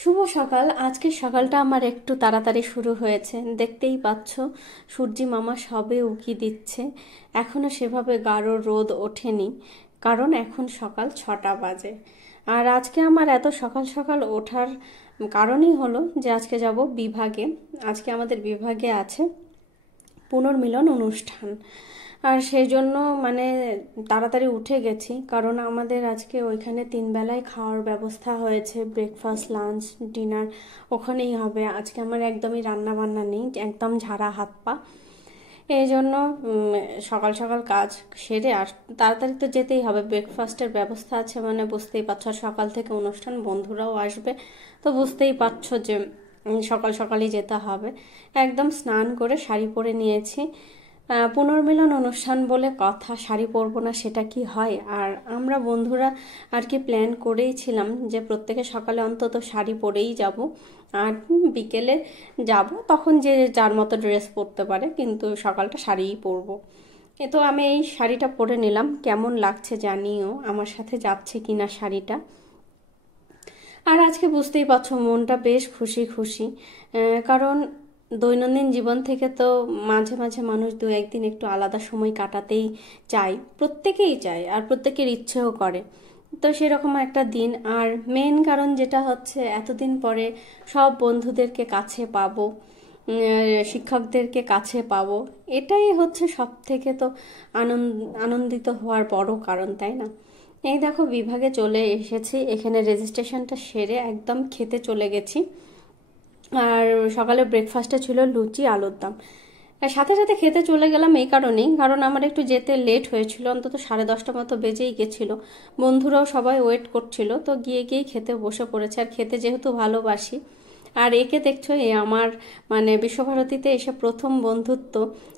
শুভ সকাল। আজকের সকালটা আমার একটু তাড়াতাড়ি শুরু হয়েছে, দেখতেই পাচ্ছ সূর্যি মামা সবে উকি দিচ্ছে। এখনো সেভাবে গাঢ় রোদ ওঠেনি, কারণ এখন সকাল 6টা বাজে। আর আজকে আমার এত সকাল সকাল ওঠার কারণই হলো যে আজকে যাব বিভাগে। আজকে আমাদের বিভাগে আছে পুনর্মিলন অনুষ্ঠান। আর সেই জন্য মানে তাড়াতাড়ি উঠে গেছি, কারণ আমাদের আজকে ওইখানে 3 বেলায় খাওয়ার ব্যবস্থা হয়েছে। ব্রেকফাস্ট, লাঞ্চ, ডিনার ওখানেই হবে। আজকে আমার একদমই রান্না বান্না নেই, একদম ঝাড়া হাত পা। এই জন্য সকাল সকাল কাজ সেরে আর তাড়াতাড়ি তো যেতেই হবে। ব্রেকফাস্টের ব্যবস্থা আছে মানে বুঝতেই পারছো, সকাল থেকে অনুষ্ঠান, বন্ধুরাও আসবে, তো বুঝতেই পারছো যে সকাল সকালই যেতে হবে। একদম স্নান করে শাড়ি পরে নিয়েছি। পুনর্মিলন অনুষ্ঠান বলে কথা, শাড়ি পরবো না সেটা কি হয়? আর আমরা বন্ধুরা আর কি প্ল্যান করেইছিলাম যে প্রত্যেকে সকালে অন্তত শাড়ি পরেই যাব, আর বিকেলে যাব তখন যে যার মতো ড্রেস পরতে পারে, কিন্তু সকালটা শাড়িই পরবো। তো আমি এই শাড়িটা পরে নিলাম, কেমন লাগছে জানিও, আমার সাথে যাচ্ছে কিনা শাড়িটা। আর আজকে বুঝতেই পারছো মনটা বেশ খুশি খুশি, কারণ দৈনন্দিন জীবন থেকে তো মাঝে মাঝে মানুষ 2-1 দিন একটু আলাদা সময় কাটাতেই চায়, প্রত্যেকেই চায় আর প্রত্যেকের ইচ্ছেও করে। তো সেরকম একটা দিন। আর মেন কারণ যেটা হচ্ছে এতদিন পরে সব বন্ধুদেরকে কাছে পাবো, শিক্ষকদেরকে কাছে পাবো, এটাই হচ্ছে সব থেকে তো আনন্দিত হওয়ার বড় কারণ, তাই না? এই দেখো বিভাগে চলে এসেছি, এখানে রেজিস্ট্রেশনটা সেরে একদম খেতে চলে গেছি। আর সকালে ব্রেকফাস্টে ছিল লুচি আলুর দম। আর সাথে সাথে খেতে চলে গেলাম এই কারণেই, কারণ আমার একটু যেতে লেট হয়েছিল, অন্তত 10:30 মতো বেজেই গেছিলো। বন্ধুরাও সবাই ওয়েট করছিল, তো গিয়ে গিয়েই খেতে বসে পড়েছে। আর খেতে যেহেতু ভালোবাসি, আর একে দেখছো এ আমার মানে বিশ্বভারতীতে এসে প্রথম বন্ধুত্ব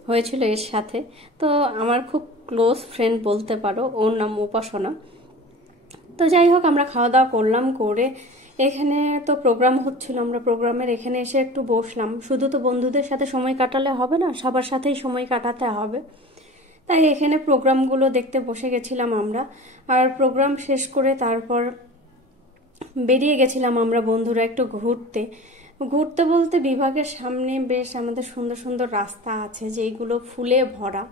হয়েছিল এর সাথে। তো আমার খুব ক্লোজ ফ্রেন্ড বলতে পারো, ওর নাম উপাসনা। তো যাই হোক, আমরা খাওয়া দাওয়া করলাম, করে এখানে তো প্রোগ্রাম হচ্ছিল, আমরা প্রোগ্রামের এখানে এসে একটু বসলাম। শুধু তো বন্ধুদের সাথে সময় কাটালে হবে না, সবার সাথেই সময় কাটাতে হবে, তাই এখানে প্রোগ্রামগুলো দেখতে বসে গেছিলাম আমরা। আর প্রোগ্রাম শেষ করে তারপর বেরিয়ে গেছিলাম আমরা বন্ধুরা একটু ঘুরতে। ঘুরতে বলতে বিভাগের সামনে বেশ আমাদের সুন্দর সুন্দর রাস্তা আছে যেগুলো ফুলে ভরা,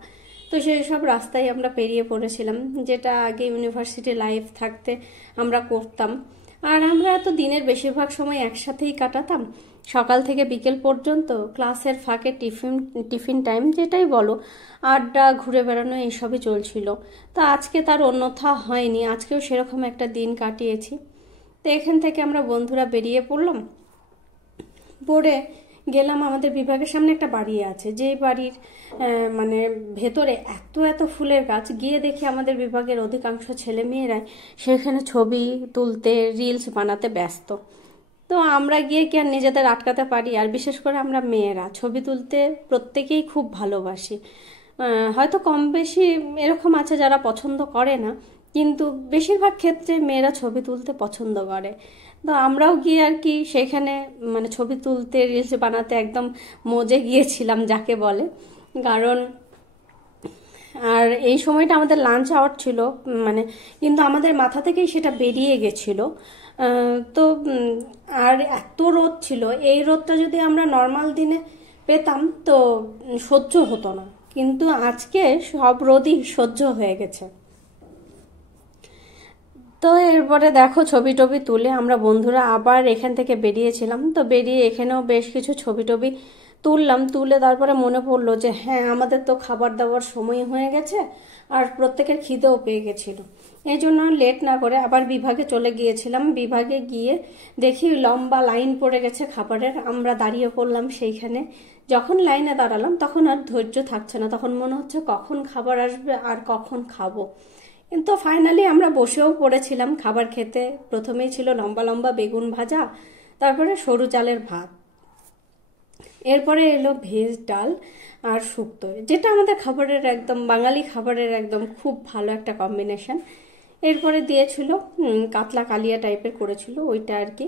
তো সেই সব রাস্তায় আমরা পেরিয়ে পড়েছিলাম, যেটা আগে ইউনিভার্সিটি লাইফ থাকতে আমরা করতাম। আর আমরা তো দিনের বেশিরভাগ সময় একসাথেই কাটাতাম, সকাল থেকে বিকেল পর্যন্ত। ক্লাসের ফাঁকে টিফিন টিফিন টাইম যেটাই বলো, আড্ডা, ঘুরে বেড়ানো এইসবই চলছিল। তো আজকে তার অন্যথা হয়নি, আজকেও সেরকম একটা দিন কাটিয়েছি। তো এখান থেকে আমরা বন্ধুরা বেরিয়ে পড়লাম, পড়ে গেলাম আমাদের বিভাগের সামনে একটা বাড়ি আছে, যে বাড়ির মানে ভেতরে এত এত ফুলের গাছ। গিয়ে দেখি আমাদের বিভাগের অধিকাংশ ছেলে মেয়েরাই সেখানে ছবি তুলতে, রিলস বানাতে ব্যস্ত। তো আমরা গিয়ে কি আর নিজেদের আটকাতে পারি? আর বিশেষ করে আমরা মেয়েরা ছবি তুলতে প্রত্যেকেই খুব ভালোবাসি। হয়তো কম বেশি এরকম আছে যারা পছন্দ করে না, কিন্তু বেশিরভাগ ক্ষেত্রে মেয়েরা ছবি তুলতে পছন্দ করে। তো আমরাও গিয়ে আর কি সেখানে মানে ছবি তুলতে, রিলস বানাতে একদম মজে গিয়েছিলাম যাকে বলে। কারণ আর এই সময়টা আমাদের লাঞ্চ আওয়ার ছিল, মানে কিন্তু আমাদের মাথা থেকেই সেটা বেরিয়ে গেছিলো। তো আর এত রোদ ছিল, এই রোদটা যদি আমরা নর্মাল দিনে পেতাম তো সহ্য হতো না, কিন্তু আজকে সব রোদই সহ্য হয়ে গেছে। তো এরপরে দেখো ছবি টবি তুলে আমরা বন্ধুরা আবার এখান থেকে বেরিয়েছিলাম। তো বেরিয়ে এখানেও বেশ কিছু ছবি টবি তুললাম, তুলে তারপরে মনে পড়লো যে হ্যাঁ, আমাদের তো খাবার দাবার সময় হয়ে গেছে, আর প্রত্যেকের খিদেও পেয়ে গেছিল। এই জন্য লেট না করে আবার বিভাগে চলে গিয়েছিলাম। বিভাগে গিয়ে দেখি লম্বা লাইন পড়ে গেছে খাবারের, আমরা দাঁড়িয়ে পড়লাম সেইখানে। যখন লাইনে দাঁড়ালাম তখন আর ধৈর্য থাকছে না, তখন মনে হচ্ছে কখন খাবার আসবে আর কখন খাবো। কিন্তু ফাইনালি আমরা বসেও পড়েছিলাম খাবার খেতে। প্রথমেই ছিল লম্বা লম্বা বেগুন ভাজা, তারপরে সরু চালের ভাত, এরপরে এলো ভেজ ডাল আর শুক্তো, যেটা আমাদের খাবারের একদম বাঙালি খাবারের একদম খুব ভালো একটা কম্বিনেশন। এরপরে দিয়েছিল কাতলা কালিয়া টাইপের করেছিল ওইটা আর কি।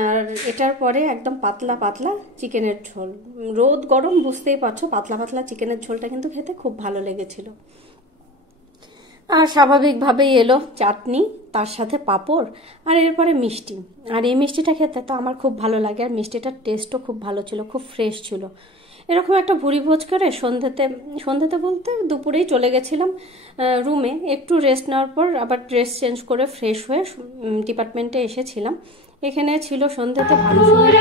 আর এটার পরে একদম পাতলা পাতলা চিকেনের ঝোল। রোদ গরম বুঝতেই পারছো, পাতলা পাতলা চিকেনের ঝোলটা কিন্তু খেতে খুব ভালো লেগেছিল। আর স্বাভাবিকভাবেই এলো চাটনি, তার সাথে পাঁপড়, আর এরপরে মিষ্টি। আর এই মিষ্টিটা খেতে তো আমার খুব ভালো লাগে, আর মিষ্টিটার টেস্টও খুব ভালো ছিল, খুব ফ্রেশ ছিল। এরকম একটা ভুরি ভোজ করে সন্ধ্যেতে বলতে দুপুরেই চলে গেছিলাম রুমে। একটু রেস্ট নেওয়ার পর আবার ড্রেস চেঞ্জ করে ফ্রেশ হয়ে ডিপার্টমেন্টে এসেছিলাম। এখানে ছিল সন্ধ্যেতে ভালো সময়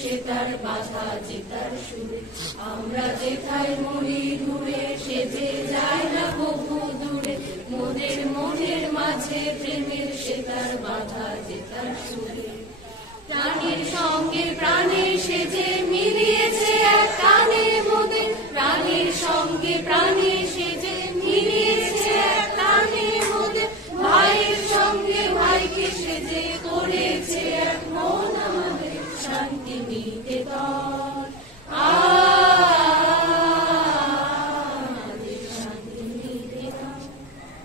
সেতার বাধা যেতার সুরে, আমরা যেথায় মরি ঘুরে সেজে যায় না কবু দূরে, মোদের মনের মাঝে প্রেমের সেতার বাধা যেতার সুরে। প্রাণীর সঙ্গে প্রাণে সেজে মিলিয়েছে এক টানে মোদের, প্রাণীর সঙ্গে প্রাণে সেজে মিলিয়েছে এক টানে মোদের, ভাইয়ের সঙ্গে ভাইকে সেজে করেছে এক মন আমাদের শান্তি নিকেতন।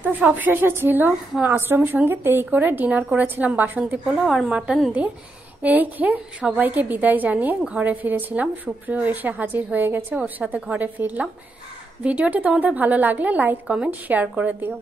তো সবশেষে ছিল আশ্রম সঙ্গীত। এই করে ডিনার করেছিলাম বাসন্তী পোলাও আর মাটন দিয়ে। এই খেয়ে সবাইকে বিদায় জানিয়ে ঘরে ফিরেছিলাম। সুপ্রিয় এসে হাজির হয়ে গেছে, ওর সাথে ঘরে ফিরলাম। ভিডিওটি তোমাদের ভালো লাগলে লাইক, কমেন্ট, শেয়ার করে দিও।